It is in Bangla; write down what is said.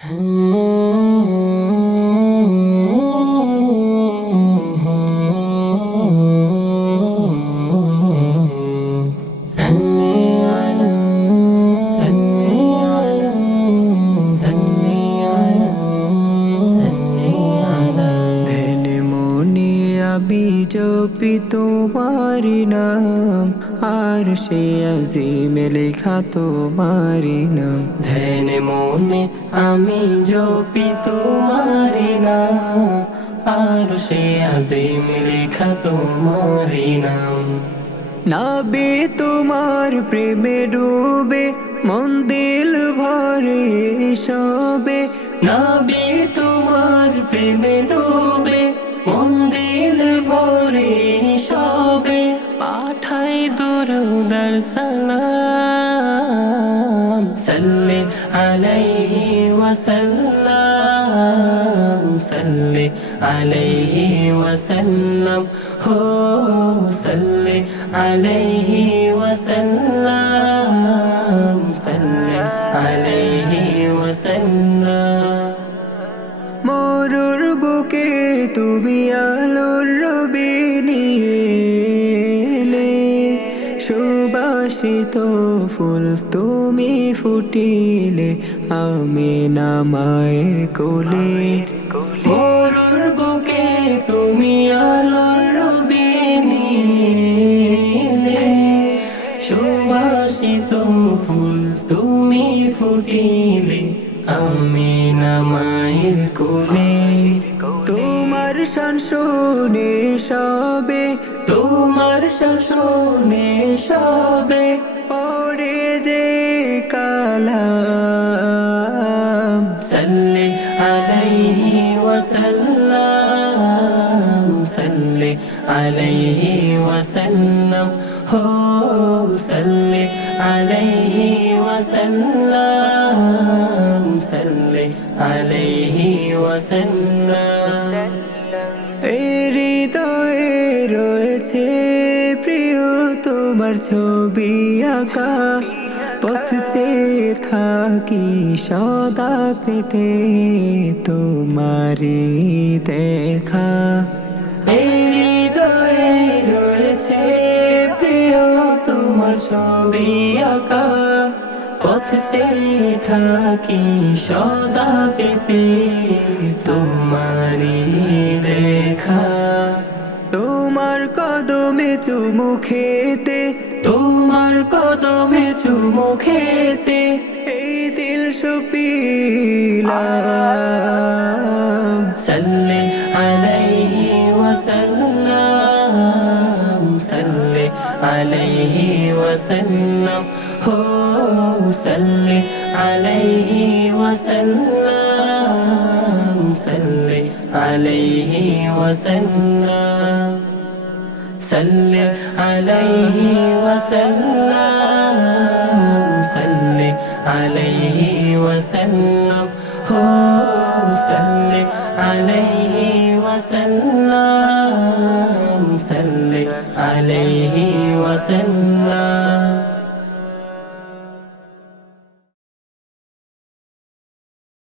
ধ্যানে জপি তোমারি নাম আর সে আজিমে লেখা তোমারি নাম। ধ্যানে মনে আমি জপি তোমারি নাম আর সে আজিম লেখা তোমারি নাম। নাবে তোমার প্রেমে ডুবে মন দিল ভরে সবে। নাবি সালাম সাল্লি আলাইহি ওয়াসাল্লাম, সাল্লি আলাইহি ওয়াসাল্লাম, হো সাল্লি আলাইহি ওয়াসাল্লাম, সাল্লি আলাইহি ওয়াসাল্লাম। মরুর বুকে তুমি আলোর সুবাসিত ফুল তুমি ফুটিলে, আমি নামায়ের কোলে। মরুর বুকে তুমি আলোর রবি নীলে। সুবাসিত ফুল তুমি ফুটিলে, আমি নামায়ের শান শুনে সবে, তোমার শান শুনে সবে, পড়ে যে কালাম। সাল্লে আলাইহি ওয়াসাল্লাম, সাল্লে আলাইহি ওয়াসাল্লাম, হো সাল্লে আলাইহি ওয়াসাল্লাম, সাল্লে আলাইহি ওয়াসাল্লাম। রয়েছে প্রিয় তোমার ছবি আঁকা। পথ চেয়ে থাকি সদা পেতে তোমারি দেখা। রয়েছে প্রিয় তোমার ছবি আঁকা। পথ সে থাকি সদা পেতে তোমারি দেখা। চুমু খেতে তোমার কদমে চুমু খেতে এই দিল সুপিলা আলাইহি ওয়াসাল্লাম, হো সাল্লি আলাইহি ওয়াসাল্লাম, সাল্লি আলাইহি ওয়াসাল্লাম। صل عليه وسلم صل عليه وسلم هو صل عليه وسلم صل عليه وسلم